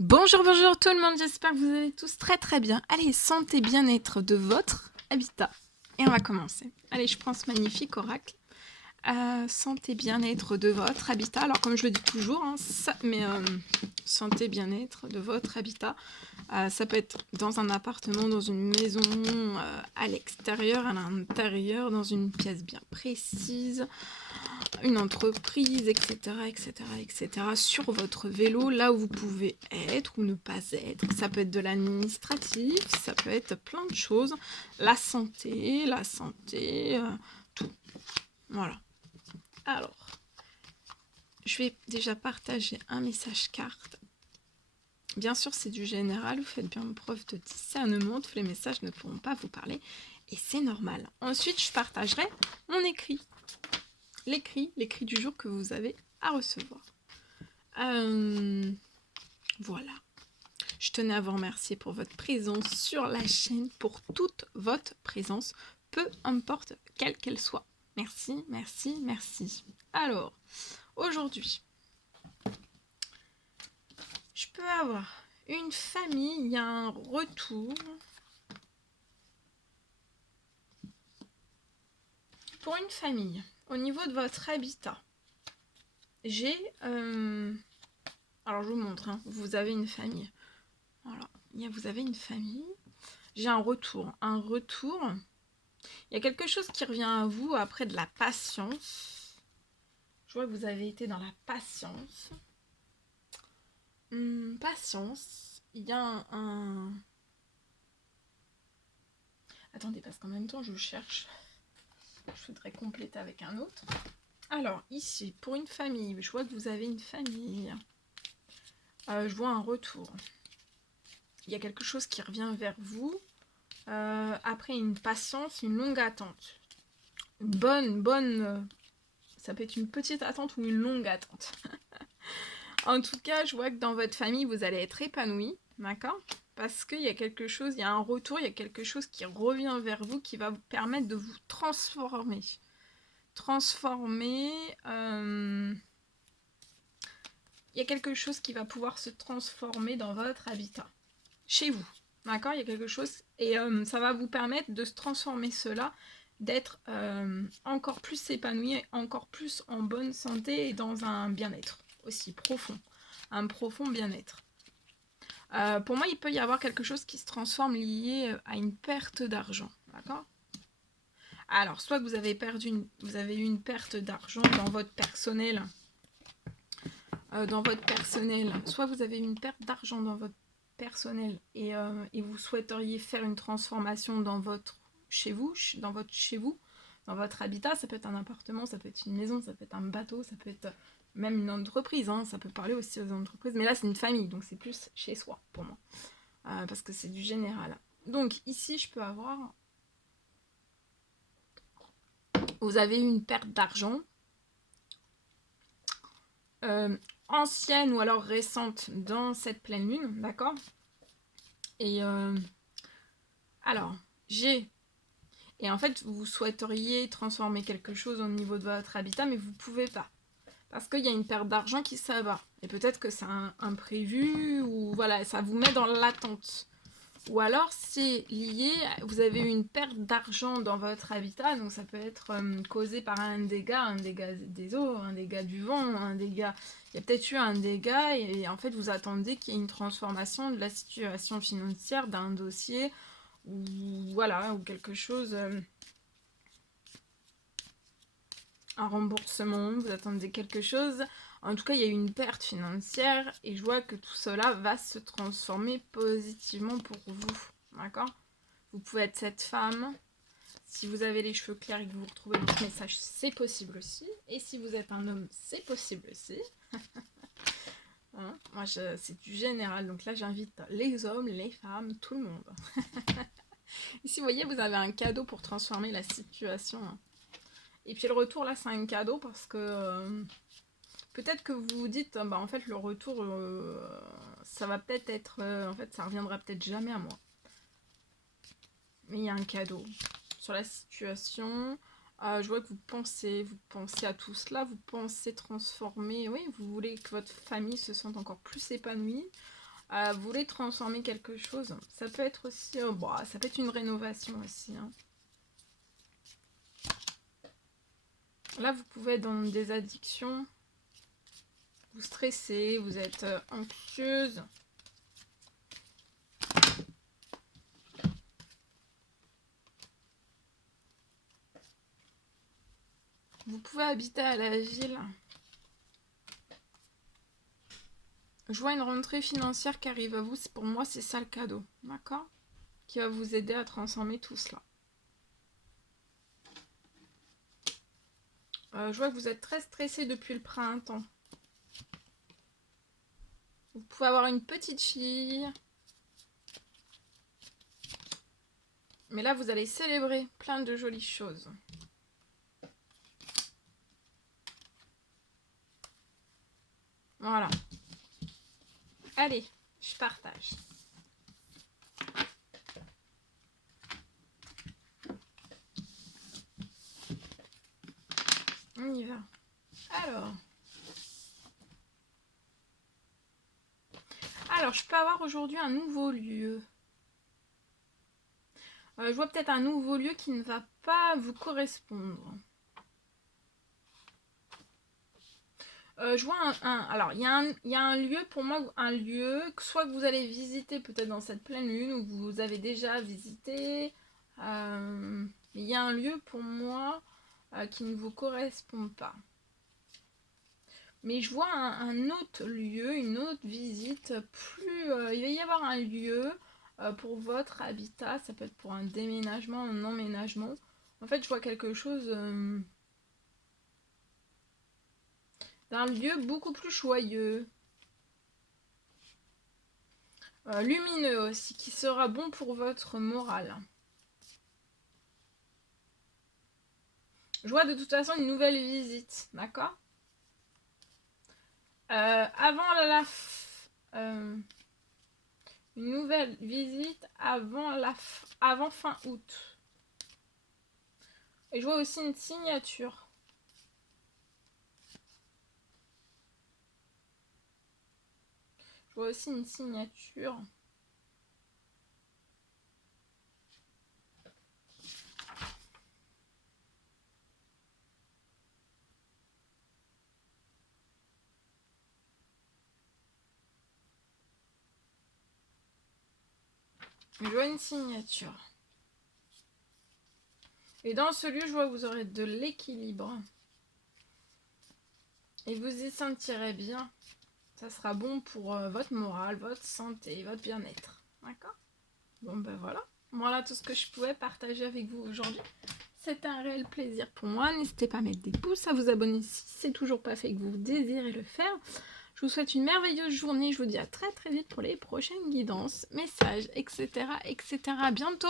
Bonjour, bonjour tout le monde, j'espère que vous allez tous très très bien. Allez, santé, bien-être de votre habitat. Et on va commencer. Allez, je prends ce magnifique oracle. Santé, bien-être de votre habitat. Alors comme je le dis toujours, hein, santé, bien-être de votre habitat. Ça peut être dans un appartement, dans une maison, à l'extérieur, à l'intérieur, dans une pièce bien précise, une entreprise, etc., etc., etc., sur votre vélo, là où vous pouvez être ou ne pas être. Ça peut être de l'administratif, ça peut être plein de choses. La santé, tout. Voilà. Alors, je vais déjà partager un message carte. Bien sûr, c'est du général, vous faites bien preuve de discernement, tous les messages ne pourront pas vous parler, et c'est normal. Ensuite, je partagerai mon écrit. L'écrit du jour que vous avez à recevoir. Voilà. Je tenais à vous remercier pour votre présence sur la chaîne, pour toute votre présence, peu importe quelle qu'elle soit. Merci, merci, merci. Alors, aujourd'hui, je peux avoir une famille, il y a un retour. Pour une famille, au niveau de votre habitat, j'ai... alors, je vous montre, hein, vous avez une famille. Voilà, vous avez une famille. J'ai un retour. Il y a quelque chose qui revient à vous après de la patience. Je vois que vous avez été dans la patience. Patience. Il y a Attendez, parce qu'en même temps, je cherche. Je voudrais compléter avec un autre. Alors, ici, pour une famille, je vois que vous avez une famille. Je vois un retour. Il y a quelque chose qui revient vers vous. Après une patience, une longue attente. Une bonne... ça peut être une petite attente ou une longue attente. En tout cas, je vois que dans votre famille, vous allez être épanoui, d'accord? Parce qu'il y a quelque chose, il y a un retour, il y a quelque chose qui revient vers vous qui va vous permettre de vous transformer. Il y a quelque chose qui va pouvoir se transformer dans votre habitat, chez vous, d'accord? Il y a quelque chose, et ça va vous permettre de se transformer cela, d'être encore plus épanoui, encore plus en bonne santé et dans un bien-être aussi profond, un profond bien-être. Pour moi, il peut y avoir quelque chose qui se transforme lié à une perte d'argent, d'accord? Alors, soit que vous avez eu une perte d'argent dans votre personnel, soit vous avez eu une perte d'argent dans votre personnel et vous souhaiteriez faire une transformation dans votre chez vous, dans votre habitat. Ça peut être un appartement, ça peut être une maison, ça peut être un bateau, ça peut être même une entreprise, hein, ça peut parler aussi aux entreprises, mais là c'est une famille, donc c'est plus chez soi pour moi. Parce que c'est du général. Donc ici, je peux avoir... Vous avez eu une perte d'argent, euh, ancienne ou alors récente dans cette pleine lune, d'accord? Et alors, j'ai... Et en fait, vous souhaiteriez transformer quelque chose au niveau de votre habitat, mais vous ne pouvez pas. Parce qu'il y a une perte d'argent qui s'abat. Et peut-être que c'est un imprévu, ou voilà, ça vous met dans l'attente. Ou alors c'est lié, vous avez eu une perte d'argent dans votre habitat, donc ça peut être causé par un dégât des eaux, un dégât du vent, un dégât... Il y a peut-être eu un dégât et en fait vous attendez qu'il y ait une transformation de la situation financière d'un dossier ou voilà, ou quelque chose, un remboursement, vous attendez quelque chose. En tout cas, il y a eu une perte financière et je vois que tout cela va se transformer positivement pour vous, d'accord? Vous pouvez être cette femme. Si vous avez les cheveux clairs et que vous retrouvez votre message, c'est possible aussi. Et si vous êtes un homme, c'est possible aussi. Hein, moi, c'est du général. Donc là, j'invite les hommes, les femmes, tout le monde. Ici, vous voyez, vous avez un cadeau pour transformer la situation. Et puis le retour, là, c'est un cadeau parce que peut-être que vous vous dites, bah en fait, le retour, ça va peut-être être... en fait, ça reviendra peut-être jamais à moi. Mais il y a un cadeau sur la situation. Je vois que vous pensez à tout cela, vous pensez transformer, oui, vous voulez que votre famille se sente encore plus épanouie. Vous voulez transformer quelque chose. Ça peut être aussi, bon, ça peut être une rénovation aussi. Hein. Là, vous pouvez être dans des addictions. Vous stressez, vous êtes anxieuse. Vous pouvez habiter à la ville. Je vois une rentrée financière qui arrive à vous. Pour moi, c'est ça le cadeau. D'accord? Qui va vous aider à transformer tout cela. Je vois que vous êtes très stressé depuis le printemps. Vous pouvez avoir une petite fille. Mais là, vous allez célébrer plein de jolies choses. Voilà. Allez, je partage. On y va. Alors, je peux avoir aujourd'hui un nouveau lieu. Je vois peut-être un nouveau lieu qui ne va pas vous correspondre. Je vois alors, il y a un lieu, pour moi, un lieu, soit que vous allez visiter peut-être dans cette pleine lune, ou que vous avez déjà visité. Il y a un lieu, pour moi, qui ne vous correspond pas. Mais je vois un autre lieu, une autre visite, il va y avoir un lieu pour votre habitat, ça peut être pour un déménagement, un emménagement. En fait, je vois quelque chose d'un lieu beaucoup plus joyeux, lumineux aussi, qui sera bon pour votre morale. Je vois de toute façon une nouvelle visite, d'accord? Une nouvelle visite avant fin août. Et je vois aussi une signature. Je vois aussi une signature. Je vois une signature. Et dans ce lieu, je vois que vous aurez de l'équilibre. Et vous y sentirez bien. Ça sera bon pour votre morale, votre santé, votre bien-être. D'accord? Bon ben voilà. Voilà tout ce que je pouvais partager avec vous aujourd'hui. C'est un réel plaisir pour moi. N'hésitez pas à mettre des pouces, à vous abonner si c'est toujours pas fait et que vous désirez le faire. Je vous souhaite une merveilleuse journée. Je vous dis à très très vite pour les prochaines guidances, messages, etc. etc. À bientôt!